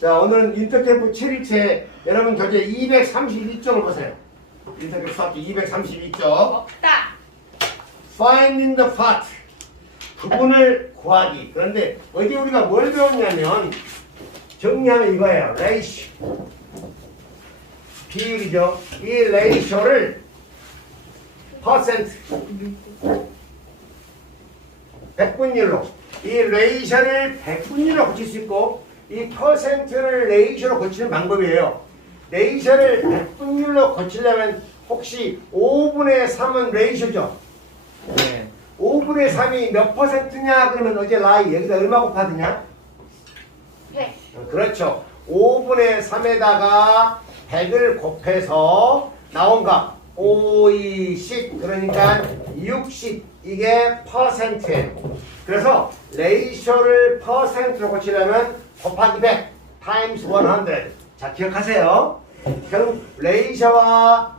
자, 오늘은 인터캠프 7일째 여러분 교재 232쪽을 보세요. 인터캠프 수학교 232쪽. 없다. Finding the part. 부분을 구하기. 그런데 어디 우리가 뭘 배웠냐면 정리하면 이거예요. ratio. 비율이죠. 이 ratio를 퍼센트. 백분율로. 이 ratio를 백분율로 고칠 수 있고 이 퍼센트를 레이셔로 고치는 방법이에요. 레이셔를 백분율로 고치려면 혹시 5분의 3은 레이셔죠? 네. 5분의 3이 몇 퍼센트냐? 그러면 어제 라이 여기다 얼마 곱하느냐? 100. 그렇죠. 5분의 3에다가 100을 곱해서 나온 값 5, 2, 10 그러니까 60 이게 퍼센트예요. 그래서 레이셔를 퍼센트로 고치려면 곱하기 100 times 100. 자, 기억하세요. 그럼 레이셔와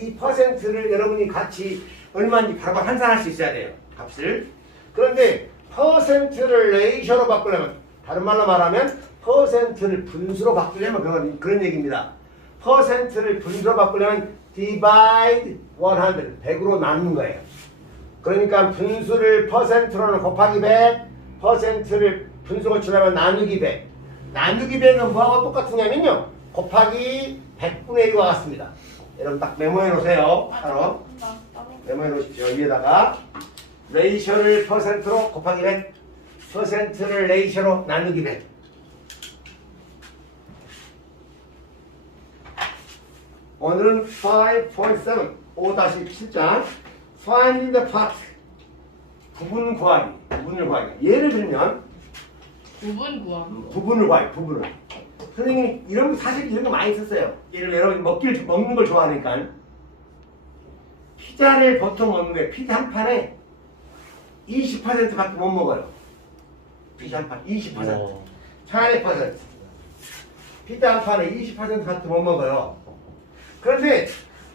이 퍼센트를 여러분이 같이 얼마인지 바로 환산할 수 있어야 돼요. 값을. 그런데 퍼센트를 레이셔로 바꾸려면 다른 말로 말하면 퍼센트를 분수로 바꾸려면 그런 얘기입니다. 퍼센트를 분수로 바꾸려면 divide 100 100으로 나누는 거예요. 그러니까 분수를 퍼센트로는 곱하기 100 퍼센트를 분수 고치려면 나누기 100 나누기 100은 뭐하고 똑같으냐면요 곱하기 100분의 1과 같습니다. 여러분 딱 메모해 놓으세요. 바로 메모해 놓으십시오. 위에다가 레이셔를 퍼센트로 곱하기 100 퍼센트를 레이셔로 나누기 100 오늘은 5.7 5-7장 Find the part 부분 구하기 부분을 구하기 예를 들면 부분 구하기. 부분을 구하기 부분을 선생님이 이런 거 사실 이런 거 많이 썼어요. 예를 들어 여러분 먹는 걸 좋아하니까 피자를 보통 먹는데 피자 한 판에 20%밖에 못 먹어요. 피자 한 판 20% 80% 피자 한 판에 20%밖에 못 먹어요. 그런데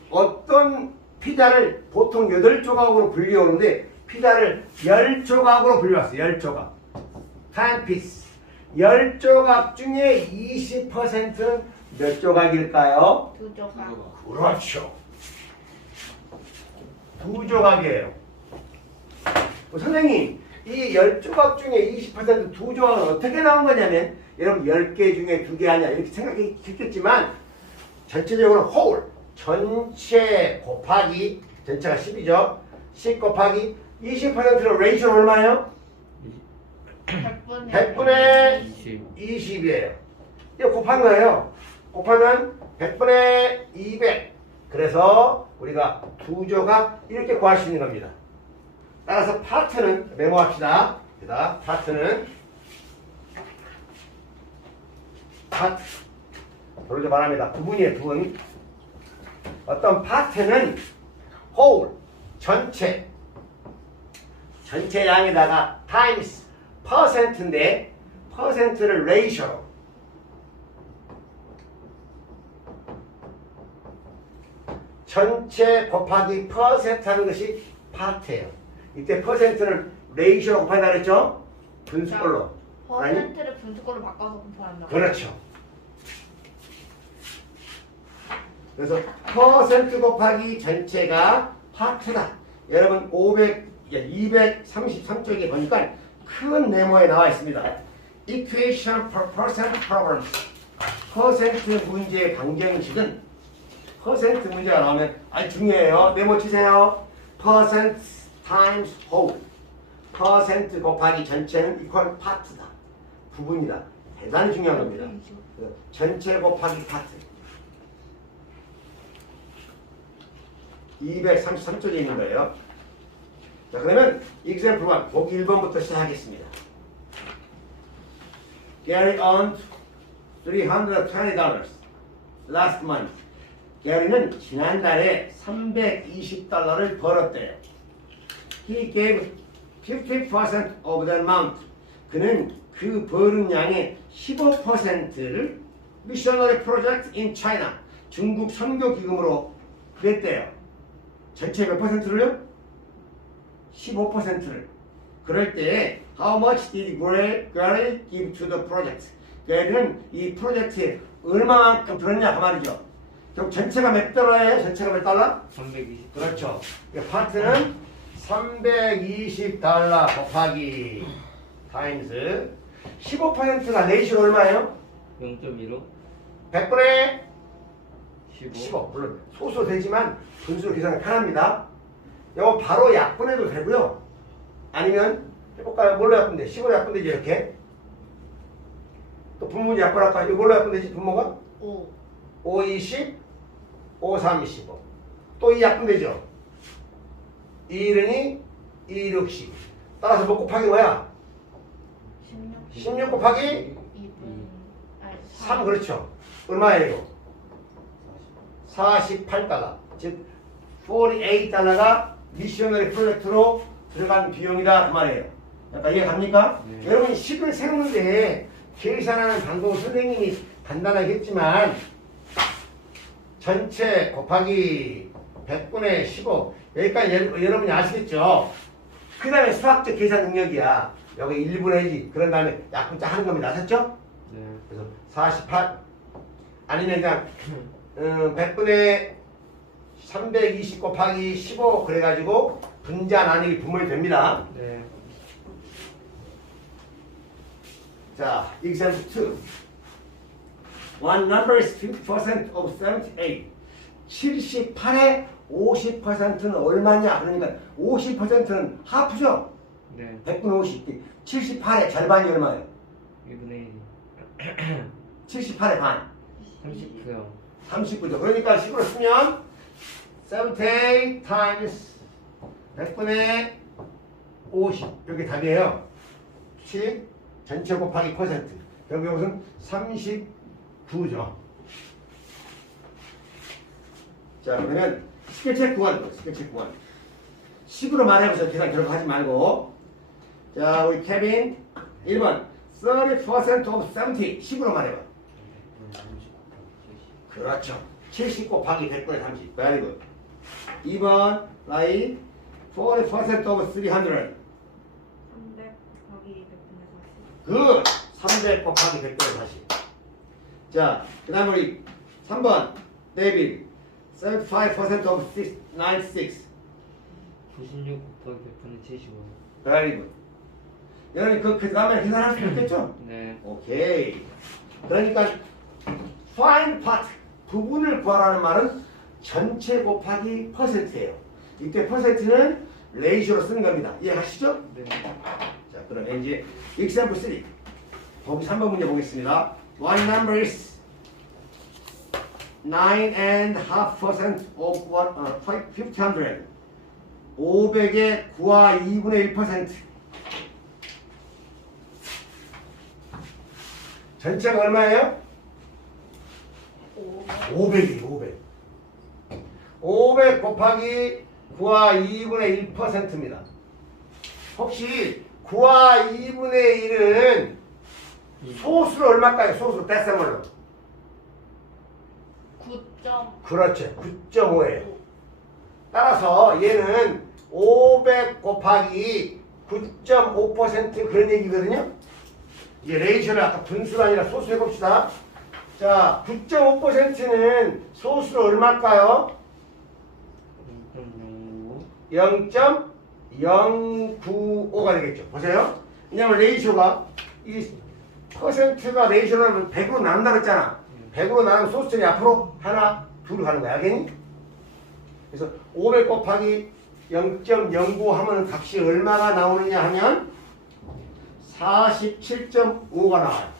어떤 피자를 보통 8조각으로 분류하는데 피자를 10조각으로 분류했어요. 10조각 10 piece 10조각 중에 20%는 몇 조각일까요? 2조각. 그렇죠. 2조각이에요. 선생님, 이 10조각 중에 20% 2조각은 어떻게 나온 거냐면 여러분 10개 중에 2개 아니야 이렇게 생각했겠지만 전체적으로 whole 전체 곱하기 전체가 10이죠. 10 곱하기 20%로 레이션 얼마예요? 100분의 20이에요. 이거 곱한 거예요. 곱하면 100분의 200. 그래서 우리가 2조각 이렇게 구할 수 있는 겁니다. 따라서 파트는 메모합시다. 그다 파트는 파트. 그렇게 말합니다. 부분이에요. 부분. 어떤 파트는 whole 전체 양에다가 times 퍼센트인데 퍼센트를 레이셔로 전체 곱하기 퍼센트 하는 것이 파트예요. 이때 퍼센트는 레이셔로 곱한다 그랬죠? 분수꼴로. 퍼센트를 분수꼴로 바꿔서 곱한다. 그렇죠. 그래서 퍼센트 곱하기 전체가 파트다. 여러분 233쪽에 보니까 큰 네모에 나와 있습니다. Equation for percent problems. 퍼센트 문제의 방정식은 퍼센트 문제가 나오면 아주 중요해요. 네모 치세요. percent times whole. 퍼센트 곱하기 전체는 equal 파트다. 부분이다. 대단히 중요한 겁니다. 전체 곱하기 파트. 233쪽에 있는 거예요. 자, 그러면 example 1, 보기 1번부터 시작하겠습니다. Gary earned $320 last month. 게리는 지난달에 $320를 벌었대요. He gave 50% of that amount. 그는 그 벌은 양의 15%를 missionary project in China. 중국 선교 기금으로 냈대요. 전체 몇 퍼센트를요? 15%를. 그럴 때 How much did Gary give to the project? 얘는 이 프로젝트에 얼마만큼 들었냐 그 말이죠. 그럼 전체가 몇 달러예요? 전체가 몇 달러? 320. 그렇죠. 이 파트는 320달러 곱하기 타임스 15%가 레이시오 얼마예요? 0.15. 100분의 15. 15. 물론 소수 되지만 분수로 계산이 편합니다. 이거 바로 약분해도 되고요. 아니면 해볼까요? 뭘로 약분돼? 15로 약분되지 이렇게. 또 분모지 약분할까요? 이거 뭘로 약분되지? 분모가? 5. 5, 20, 5, 3, 25. 또 이 약분되죠? 2, 1이 2, 6, 10. 따라서 뭐 곱하기 뭐야? 16. 16 곱하기 2분. 아니, 3 그렇죠. 얼마예요 이거? 48달러. 즉 48달러가 미셔너리 프로젝트로 들어간 비용이다 그 말이에요. 약간 이해 갑니까? 네. 여러분 10을 세우는데 계산하는 방법은 선생님이 간단하게 했지만 전체 곱하기 100분의 15 여기까지 여러분이 아시겠죠? 그 다음에 수학적 계산 능력이야. 여기 1분의 1이 그런 다음에 약분자 하는 겁니다. 아셨죠? 네. 그래서 48 아니면 그냥 100분의 320 곱하기 15 그래가지고 분자 나누기 분모이 됩니다. 네. 자, example 2. One number is 50% of 78. 78의 50%는 얼마냐? 그러니까 50%는 하프죠? 네. 100분의 50. 78의 절반이 얼마예요? 1분의 78의 반. 1. 39요. 39죠. 그러니까 10으로 쓰면 78 times 100분의 50. 이게 답이에요. 7 전체 곱하기 퍼센트. 결국 이것은 39죠. 자, 그러면 스케치 구한 스케치 구한 10으로 말해보세요. 계산 결국 하지 말고. 자, 우리 케빈 1번 30% of 70 10으로 말해봐. 그렇죠. 70 곱하기 100분의 30. Very good. 2번 라이 40% of 300. 300 곱하기 100분의 40. good. 300 곱하기 100분의 40. 자, 그 다음 우리 3번 데이빗 75% of 96. 96 곱하기 100분의 75. Very good. 여러분 그 다음에 계산할 수 있겠죠? 네. 오케이. 그러니까 find part 부분을 구하라는 말은 전체 곱하기 퍼센트예요. 이때 퍼센트는 레이시오로 쓰는 겁니다. 이해하시죠? 네. 자, 그럼 이제 example 3. 거기 3번 문제 보겠습니다. One number is 9.5% of 500. 500의 9와 2분의 1%. 전체가 얼마예요? 500이에요, 500. 500 곱하기 9와 2분의 1%입니다. 혹시 9와 2분의 1은 소수로 얼마일까요? 소수로 데시멀로. 9점. 그렇죠. 9.5예요. 따라서 얘는 500 곱하기 9.5% 그런 얘기거든요. 이게 레이셔를 아까 분수가 아니라 소수 해봅시다. 자, 9.5%는 소수로 얼마일까요? 0.05. 0.095가 되겠죠. 보세요. 왜냐면 레이쇼가 이 퍼센트가 레이쇼라면 100으로 나눈다 그랬잖아. 100으로 나누면 소수들이 앞으로 하나, 둘 가는 거야. 알겠니? 그래서 500 곱하기 0.09 하면 값이 얼마가 나오느냐 하면 47.5가 나와요.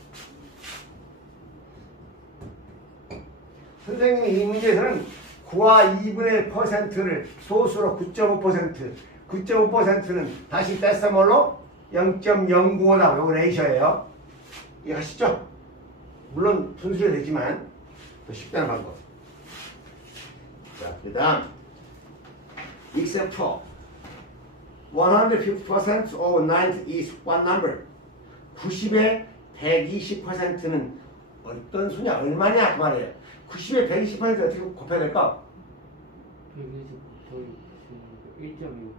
선생님이 이 문제에서는 9와 2분의 1%를 소수로 9.5%, 9.5%는 다시 데시멀로 0.095다. 요거 레이셔예요. 이해하시죠? 물론 분수로 되지만 더 쉽다는 방법. 자, 그 다음 except for 150% of 90 is one number. 90의 120%는 어떤 수냐? 얼마냐? 그 말이에요. 90의 120% 어떻게 곱해야 될까? 120 곱하기 1.25.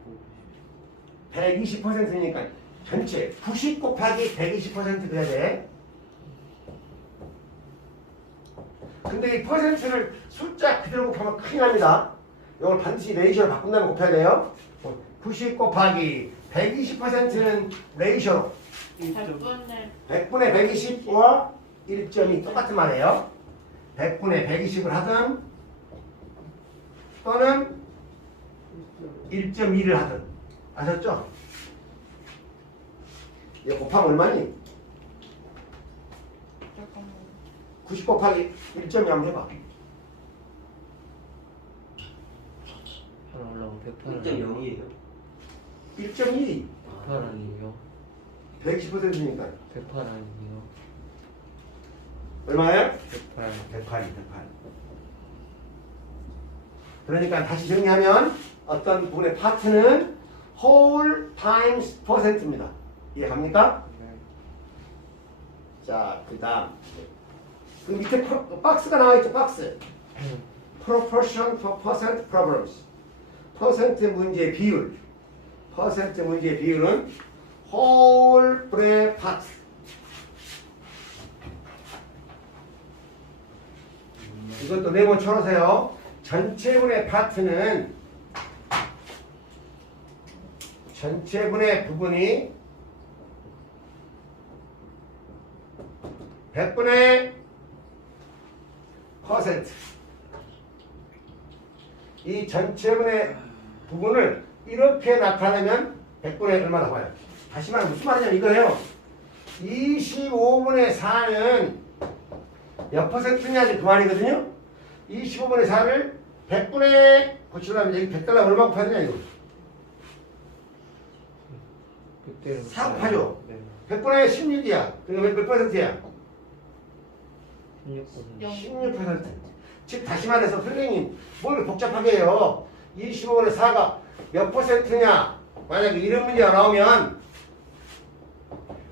120%니까 전체 90 곱하기 120% 돼야 돼. 근데 이 퍼센트를 숫자 그대로 곱하면 큰일 납니다. 이걸 반드시 레이셔로 바꾼 다음에 곱해야 돼요. 90 곱하기 120%는 레이셔로 100분의 100분의 120과 1점이 똑같은 말이에요. 100분의 120을 하든 또는 1.2를 하든 아셨죠? 이거 곱하면 얼마니? 잠깐만 90 곱하기 1.2 한번 해봐. 하나 올라오면 108 1.0이에요. 1.2 108 아니에요? 120%니까 108 아니에요? 얼마예요? 108 108이 108. 그러니까 다시 정리하면 어떤 부분의 파트는 whole times percent입니다. 이해갑니까? 네. 자, 그 다음 그 밑에 박스가 나와있죠. 박스 proportion for percent problems. 퍼센트 문제의 비율. 퍼센트 문제의 비율은 whole 분의 파트. 이것도 네모 쳐놓으세요. 전체분의 파트는 전체분의 부분이 100분의 퍼센트. 이 전체분의 부분을 이렇게 나타내면 100분의 얼마 나와요? 다시 말하면 무슨 말이냐면 이거예요. 25분의 4는 몇 퍼센트냐지 그 말이거든요. 25분의 4를 100분의 고치려면 여기 100달러 얼마 곱하느냐 이거. 그때는 4 곱하죠. 네. 100분의 16이야. 그러니까 몇 퍼센트야? 16% 16%. 즉 다시 말해서 선생님 뭘 복잡하게 해요. 25분의 4가 몇 퍼센트냐. 만약에 이런 문제가 나오면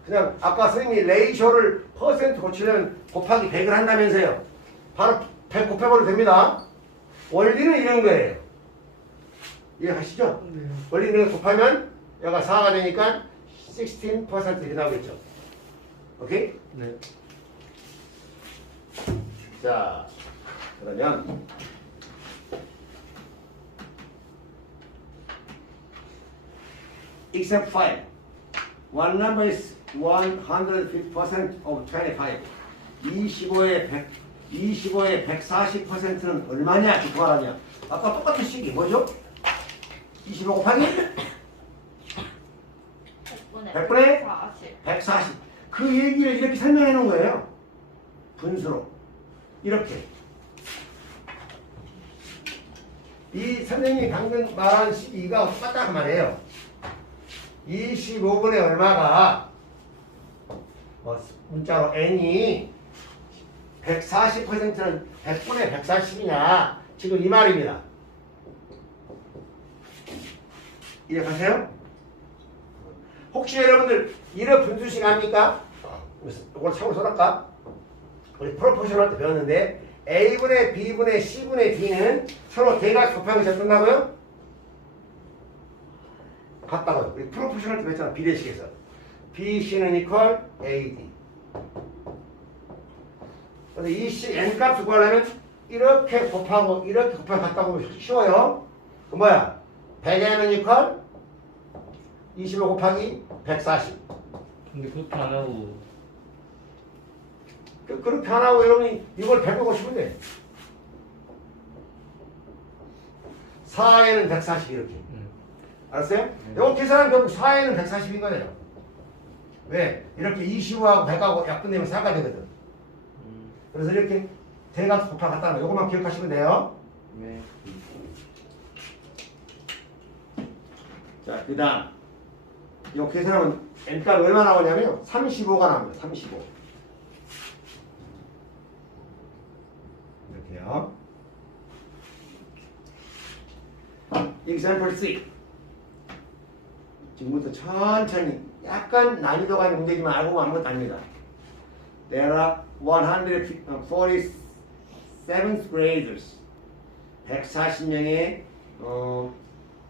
그냥 아까 선생님이 레이쇼를 퍼센트 고치려면 곱하기 100을 한다면서요. 바로 100 곱해버려도 됩니다. 원리는 이런 거예요. 이해하시죠? 네. 원리는 곱하면 여기가 4가 되니까 16% 이렇게 나오겠죠. 오케이? 네. 자, 그러면 except 5. One number is 150% of 25. 25의 140%는 얼마냐? 그 말하냐? 아까 똑같은 식이 뭐죠? 25 곱하기 100분의 40 140. 그 얘기를 이렇게 설명해 놓은 거예요. 분수로. 이렇게. 이 선생님이 방금 말한 시기가 똑같다고 말이에요. 25분의 얼마가 문자로 n이 140%는 100분의 140이냐 지금 이 말입니다. 이해가세요? 혹시 여러분들 이런 분수식 압니까? 이걸 참고로 써놨까? 우리 프로포셔널 때 배웠는데 A분의 B분의 C분의 D는 서로 대각 곱하기 잘 끝나고요? 같다고요. 우리 프로포셔널 때 배웠잖아. 비례식에서 BC는 equal AD. 근데 이 N 값을 구하려면 이렇게 곱하고 이렇게 곱하기 같다고 쉬워요. 그 뭐야? 100N은 equal 25 곱하기 140. 근데 그렇게 안 하고 그렇게 안 하고 여러분이 이걸 100하고 싶으면 돼. 4에는 140 이렇게. 알았어요? 이거 계산하면 결국 4에는 140인 거예요. 왜? 이렇게 25하고 100하고 약분되면 4가 되거든. 그래서 이렇게 대각 곱하 같다는 거. 이것만 기억하시면 돼요. 네. 자, 그 다음. 이거 계산하면 n값이 얼마 나오냐면 35가 나옵니다. 35. 이렇게요. Example 3. 지금부터 천천히 약간 난이도가 있는 문제지만 알고 보면 아무것도 아닙니다. There are 147th graders. 140명의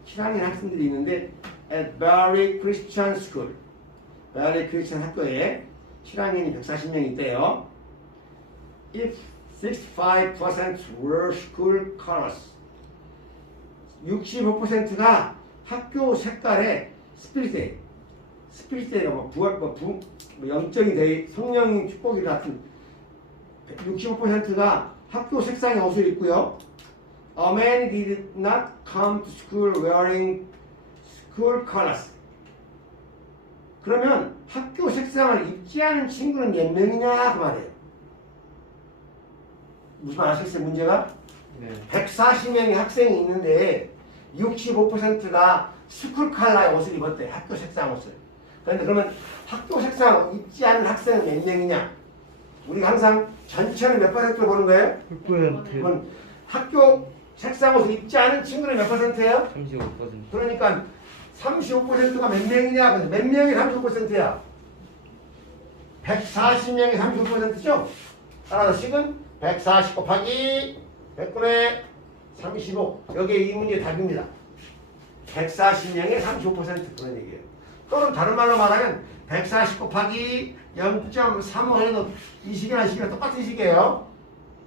7학년 학생들이 있는데 at Berry Christian School. Berry Christian 학교에 7학년이 140명 있대요. If 65% were school colors. 65%가 학교 색깔의 스피릿에 스피릿에 영적이 돼 성령의 축복이 같은 65%가 학교 색상의 옷을 입고요. A man did not come to school wearing school colors. 그러면 학교 색상을 입지 않은 친구는 몇 명이냐 그 말이에요. 무슨 말 아시겠어요? 문제가 네. 140명의 학생이 있는데 65%가 스쿨 컬러의 옷을 입었대. 학교 색상 옷을. 그런데 그러면 학교 색상 입지 않은 학생은 몇 명이냐? 우리가 항상 전체를 몇 퍼센트로 보는 거예요? 100%. 그건 학교 색상 옷을 입지 않은 친구는 몇 퍼센트예요? 35%. 그러니까 35%가 몇 명이냐? 몇 명이 35%야? 140명이 35%죠? 따라서 식은 140 곱하기 100분의 35. 여기에 이 문제 답입니다. 140명의 35% 그런 얘기예요. 또는 다른 말로 말하면 140 곱하기 0.35 해도 이 식이나 이 식이랑 똑같은 식이에요.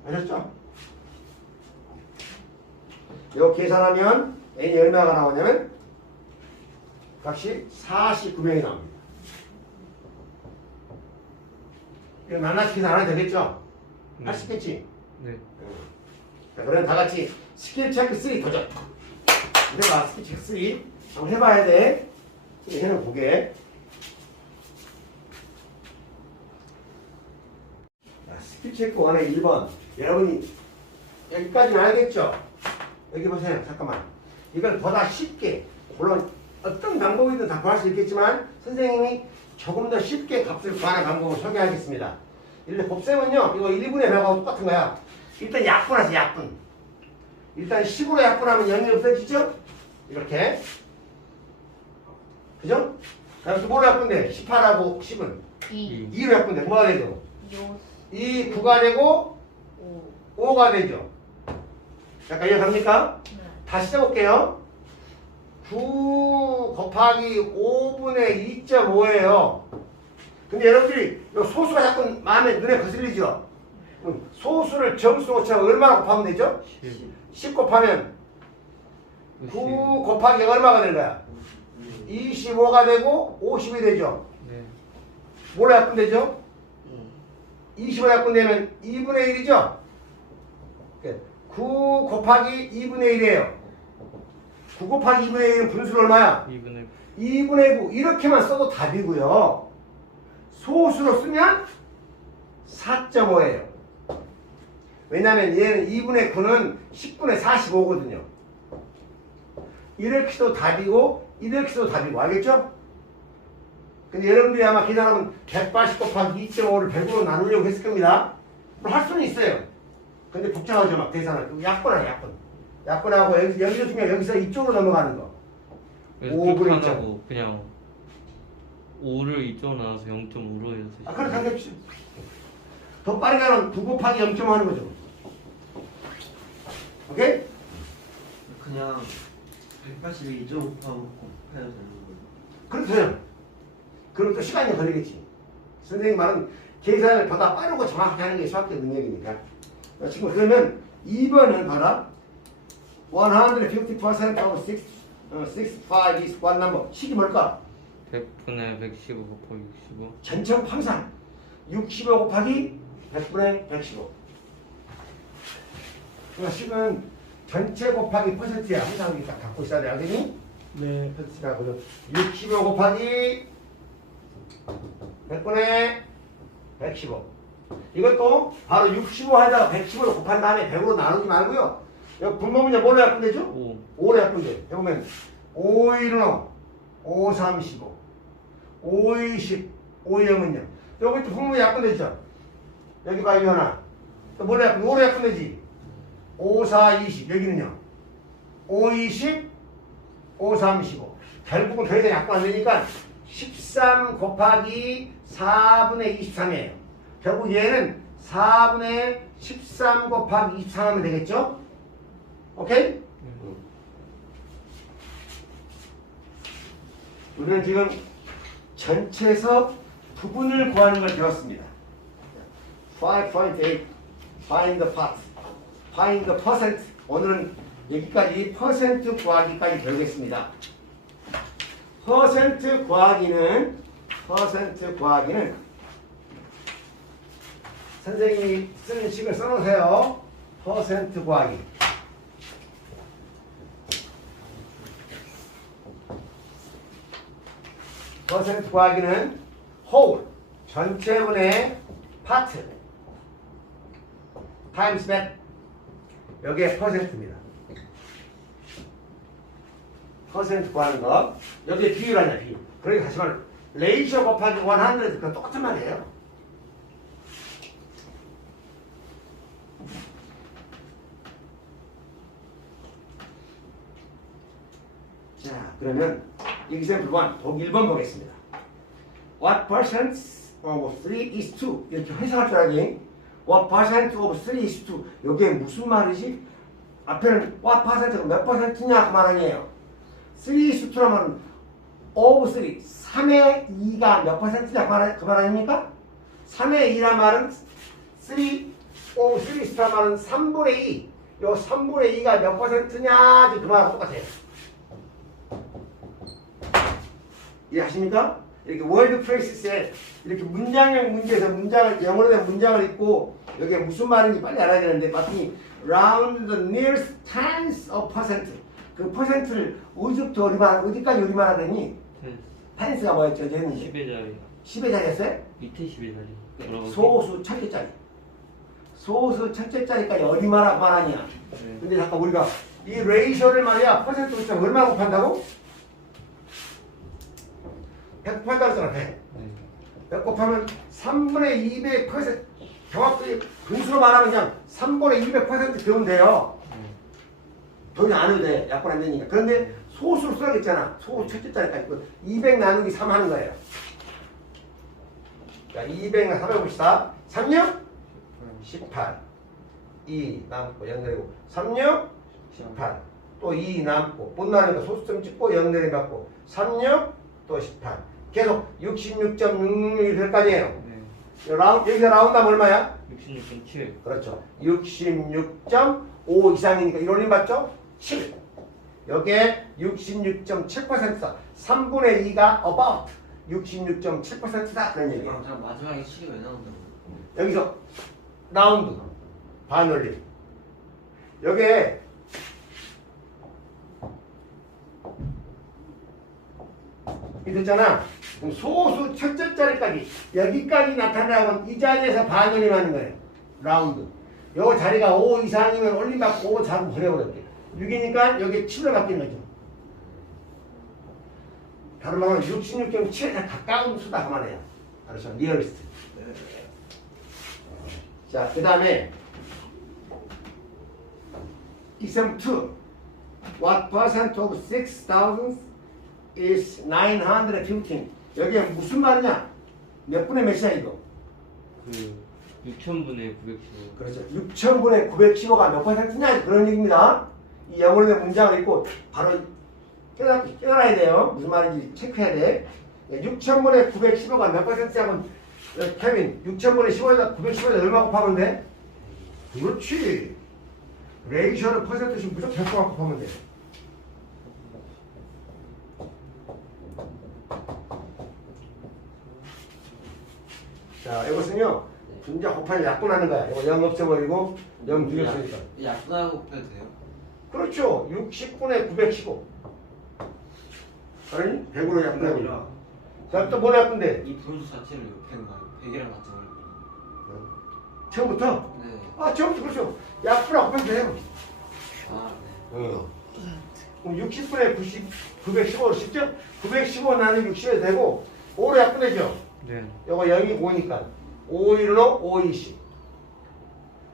아셨죠? 이거 계산하면 n이 얼마가 나오냐면 값이 49명이 나옵니다. 이거 낱낱이 계산 안 해도 되겠죠? 할 수 있겠지? 네. 자, 그럼 다 같이 스킬 체크 3 도전. 해봐, 스킬 체크 3. 한번 해봐야 돼. 해는 보게. 자, 스킬 체크 1의 1번. 여러분이 여기까지는 알겠죠? 여기 보세요. 잠깐만. 이걸 보다 쉽게, 물론 어떤 방법이든 다 구할 수 있겠지만 선생님이 조금 더 쉽게 값을 구하는 방법을 소개하겠습니다. 일단 곱셈은요, 이거 1분의 100하고 똑같은 거야. 일단 약분하세요, 약분. 일단 10으로 약분하면 0이 없어지죠? 이렇게. 그죠? 그래서 뭘로 약분돼? 18하고 10은 2, 2로 약분돼. 뭐가 되죠? 6, 2, 9가 되고 5. 5가 되죠. 잠깐 이해갑니까? 네. 다시 해볼게요. 9 곱하기 5분의 2.5예요. 근데 여러분들이 이 소수가 자꾸 마음에 눈에 거슬리죠? 소수를 정수로 쳐 얼마나 곱하면 되죠? 10. 10 곱하면 9 곱하기 얼마가 되는 거야? 25가 되고 50이 되죠? 네. 뭘로 약분되죠? 25 약분되면 2분의 1이죠? 9 곱하기 2분의 1이에요. 9 곱하기 2분의 1은 분수는 얼마야? 2분의 2분의 9 이렇게만 써도 답이고요. 소수로 쓰면 4.5예요. 왜냐하면 얘는 2분의 9는 10분의 45거든요. 이렇게 써도 답이고 이렇게 써도 답이고 알겠죠? 근데 여러분들이 아마 계산하면 180 곱하기 2.5를 100으로 나누려고 했을 겁니다. 할 수는 있어요. 근데 복잡하죠. 막 계산을. 약분하네 약분. 약분하고 여기서 중요한 여기서 이쪽으로 넘어가는 거. 5분의 안 하고 그냥 5를 이쪽으로 나눠서 0.5로 해서 아, 그래 당겨주세요. 더 빠르게 하면 9 곱하기 0.5 하는 거죠. 오케이? 그냥 182점 곱하고 곱해야 되는 거예요. 그렇대요. 그럼 또 시간이 걸리겠지. 선생님 말은 계산을 보다 빠르고 정확하게 하는 게 수학적 능력이니까. 지금 그러면 2번은 봐라. 150% of 65 is one number. 식이 뭘까? 100분의 115 곱하기 65. 전체 항상 65 곱하기 100분의 115. 그러니까 식은 전체 곱하기 퍼센트야. 항상 이렇게 딱 갖고 있어야 돼. 알겠니? 네. 퍼센트라고 65 곱하기 100분의 115. 이것도 바로 65에다가 115를 곱한 다음에 100으로 나누지 말고요. 여기 분모문제 뭘로 약분되죠? 5. 5로 약분돼. 해보면 5, 1은 5, 3, 15. 5, 20, 5, 0은요. 여기 또 분모문제 약분되죠? 여기 봐, 이 하나. 또 뭘로 약분? 5로 약분되지? 5, 4, 20. 여기는요. 5, 20, 5, 3, 15. 결국은 더 이상 약분 안 되니까 13 곱하기 4분의 23이에요. 결국 얘는 4분의 13 곱하기 23 하면 되겠죠? 오케이? 우리는 지금 전체에서 부분을 구하는 걸 배웠습니다. 5.8 find the part, find the percent. 오늘은 여기까지 퍼센트 구하기까지 배우겠습니다. 퍼센트 구하기는 선생님이 쓰는 식을 써놓으세요. 퍼센트 구하기. 퍼센트 구하기는 whole, 전체분의 파트 times that. 여기에 퍼센트입니다. 퍼센트 구하는 거. 여기에 비율하냐, 비율. 그러니까 다시 말해 레이쇼 곱하기 100, 그건 똑같은 말이에요. 자, 그러면 example 1, 보기 1번 보겠습니다. What percent of 3 is 2? 이렇게 해석할 줄 알지? What percent of 3 is 2? 이게 무슨 말이지? 앞에는 what percent가 몇 퍼센트냐 그 말 아니에요. 3 is 2라면 of 3, 3의 2가 몇 퍼센트냐 그 말 아닙니까? 3의 2란 말은 3 of 3 is 2란 말은 3분의 2. 요 3분의 2가 몇 퍼센트냐 그 말하고 똑같아요. 이해하십니까? 이렇게 월드 프레시스에 이렇게 문장형 문제에서 문장을 영어로 된 문장을 읽고 여기에 무슨 말인지 빨리 알아야 되는데 봤더니 round the nearest tens of percent, 그 퍼센트를 어디부터 어디까지 우리말 하더니 텐스가 뭐였죠? 어제 10의 자리 10의 자리였어요? 밑에 10의 자리 뭐라고 소수 첫째 자리, 소수 첫째 자리까지 어디말 말하냐. 네. 근데 잠깐 우리가 이 레이셔를 말이야 퍼센트 곱하면 얼마 곱한다고? 100 곱한다고 했잖아. 100. 네. 100 곱하면 3분의 200%, 정확히 분수로 말하면 그냥 3분의 200% 그러면 돼요. 돈이 안 해도 돼. 약분 안 되니까. 그런데 소수로 써야겠잖아. 소 첫째 자리까지. 200 나누기 3 하는 거예요. 자, 200 3 해봅시다. 36? 18. 2 남고 0 내리고 36? 18. 또 2 남고 못 나누니까 소수점 찍고 0 내리고 36? 또 18. 계속 66.666이 될 거 아니에요. 네. 여기서 라운드하면 얼마야? 66.7 그렇죠. 66.5 이상이니까 이 올림 받죠? 7. 여기에 66.7%다. 3분의 2가 about 66.7%다. 그런 얘기예요. 그럼 제가 마지막에 식이 왜 나온다고? 여기서 라운드 반올림. 여기에 이랬잖아. 그럼 소수 첫째 자리까지 여기까지 나타나면 이 자리에서 반올림 하는 거예요. 라운드. 요 자리가 5 이상이면 올림 받고 5 자꾸 보내버렸대. 6이니까 여기 7로 바뀌는 거죠. 다른 말로 66.7에 가까운 수다 그 말이에요. 그렇죠. 리얼리스트. 자, 그 다음에 example 2. What percent of 6,000 is 915? 여기에 무슨 말이냐? 몇 분의 몇이야 이거? 그 6,000분의 915 그렇죠. 6,000분의 915가 몇 퍼센트냐? 그런 얘기입니다. 이 영어로 된 문장을 읽고 바로 깨달아야 돼요. 무슨 말인지 체크해야 돼. 6,000분의 915가 몇 퍼센트냐면 케빈 6,000분의 15에다 915에다 얼마 곱하면 돼? 그렇지. 레이셔는 퍼센트씩 무조건 100% 곱하면 돼. 자, 이것은요. 분자 곱하기 약분하는 거야. 이거 0 없애버리고 0 두개 쓰니까. 약분하고 곱해도 돼요? 그렇죠. 60분의 915. 아니? 100으로 약분하고. 자, 또 뭐 약분돼? 이 분수 자체를 옆에는 거예요. 100이랑 같이 걸리고. 처음부터? 네. 아, 처음부터 그렇죠. 약분하고 곱하면 돼요. 아, 네. 그럼 60분의 915로 쉽죠? 915 나누기 60에 되고 5로 약분되죠? 네. 요거 0이 5니까 5, 1로 5, 20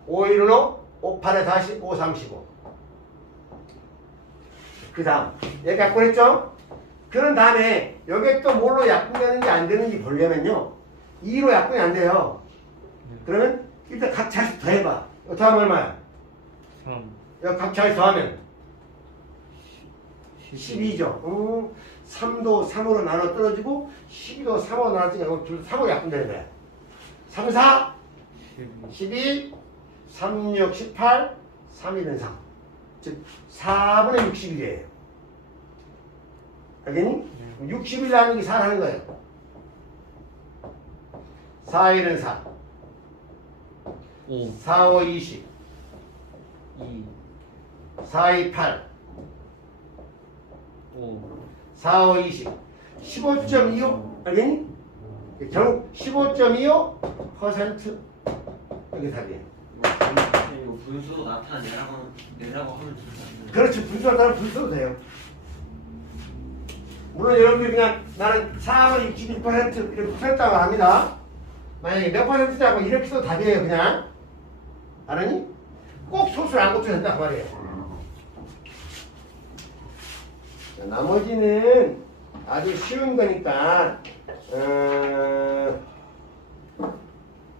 5, 1로 5, 8에 40, 5, 35 그 다음 여기 약분했죠? 그런 다음에 여기에 또 뭘로 약분되는지 안 되는지 보려면요 2로 약분이 안 돼요. 그러면 일단 각 자씩 더해봐. 더하면 얼마야? 3 여기 각 자씩 더하면 12 12죠. 3도 3으로 나눠 떨어지고 12도 3으로 나눠지니까 둘 3으로 약분되는 거야. 3, 4, 12, 3, 6, 18, 3, 1은 4. 즉 4분의 60일이에요. 알겠니? 60일 하는 게 4라는 거예요. 4, 1은 4. 5, 4, 5, 20. 2, 4, 2, 8. 5, 4, 5, 20. 15.25. 알겠니? 결국 15.25% 이게 답이에요. 이거 분수 나타내라고 하면 되잖아요. 그렇지. 분수할 따라 분수도 돼요. 물론 여러분들이 그냥 나는 4분 61% 이렇게 풀었다고 합니다. 만약에 몇 퍼센트냐고 이렇게 써도 답이에요. 그냥. 알았니? 꼭 소수를 안 고쳐야 된다 그 말이에요. 자, 나머지는 아주 쉬운 거니까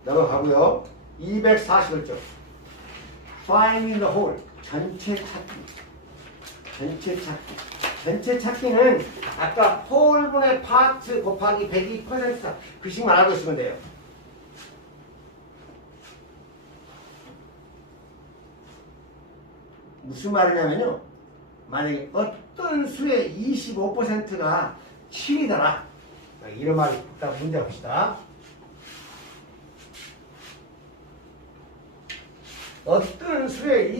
넘어가고요. 241쪽. Find the whole. 전체 찾기. 전체 찾기. 전체 찾기는 아까 홀분의 파트 곱하기 102%다. 그 식만 알고 있으면 돼요. 무슨 말이냐면요. 만약에 어떤 수의 25%가 7이더라. 이런 말이 있다. 문제 봅시다. 어떤 수의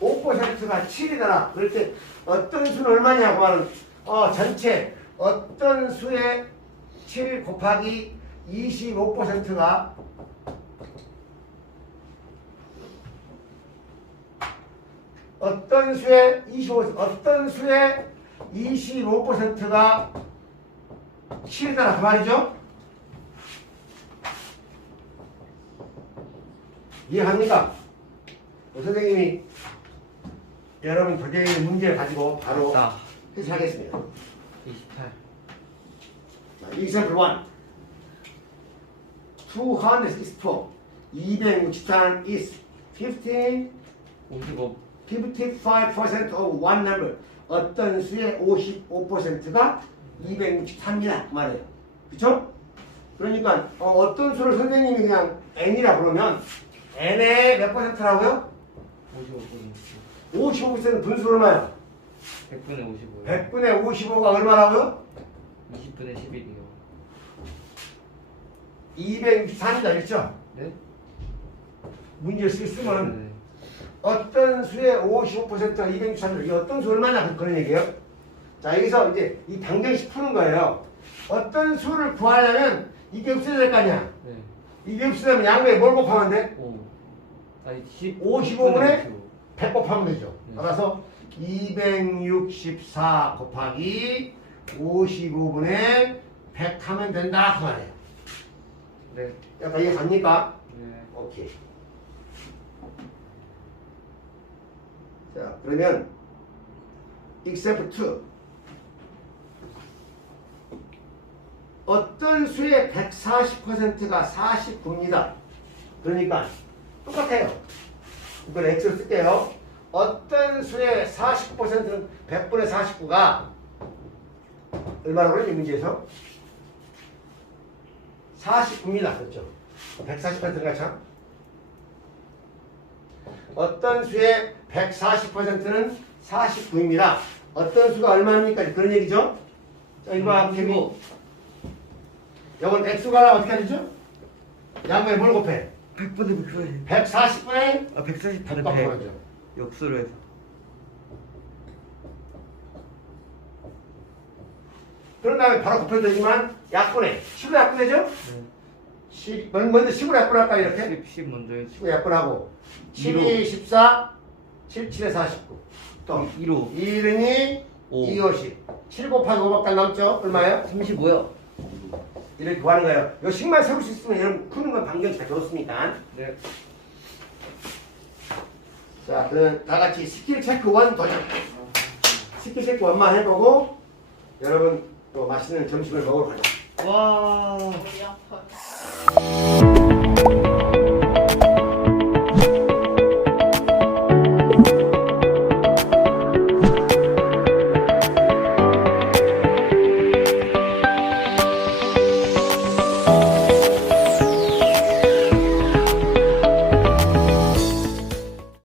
25%가 7이더라. 그럴 때 어떤 수는 얼마냐고 하는 전체 어떤 수의 7 곱하기 25%가 어떤 수의 25%가 7이더라 그 말이죠. 이해합니까? 선생님이 여러분 도저히 문제를 가지고 바로 해석하겠습니다. 28, Example 1. 264. 264 is 15. 55, 55% of one number. 어떤 수의 55%가 263이야 그 말이에요. 그쵸? 그러니까 어떤 수를 선생님이 그냥 n이라 그러면 n의 몇 퍼센트라고요? 55%, 55%는 분수 얼마야? 100분의 55, 100분의 55가 얼마라고요? 20분의 11이요. 263이다 했죠? 네? 문제를 쓰면 네. 어떤 수의 55%가 263이다. 이 어떤 수 얼마냐 그런 얘기예요. 자 여기서 이제 이 방정식 푸는 거예요. 어떤 수를 구하려면 이게 없어야 될 거 아니야. 네. 이게 없으려면 양배에 뭘 곱하면 돼? 5, 아니 55분의 100 곱하면 되죠. 네. 따라서 264 곱하기 55분의 100 하면 된다 그 말이에요. 네. 약간 이해 갑니까? 네. 오케이. 자 그러면 example 2. 어떤 수의 140%가 49입니다. 그러니까 똑같아요. 이걸 x로 쓸게요. 어떤 수의 40%는 100분의 49가 얼마라고 그러지 문제에서? 49입니다. 그렇죠? 140%가 참. 어떤 수의 140%는 49입니다. 어떤 수가 얼마입니까? 그런 얘기죠? 자, 이거 그리고 이건 x가 어떻게 되죠? 양변에 뭘 곱해? 100분의 100, 140분의 140분의 100. 역수로 해서 그런 다음에 바로 곱해도 되지만 약분해. 10으로 약분되죠? 네. 10, 먼저 10으로 약분할까 이렇게? 10 먼저 해서 10으로 약분하고 2로. 12, 14, 7, 7에 49. 또 2로 2는 5, 2, 50. 7 곱하기 5밖에 안 남죠? 얼마예요? 35요. 이렇게 구하는 거예요. 요 식만 세울 수 있으면 여러분 푸는 건 방정식 다 좋습니까? 네. 자, 그럼 다 같이 스킬 체크 1 도전. 스킬 체크 1만 해보고 여러분 또 맛있는 점심을 먹으러 가자. 와. 머리 아파요.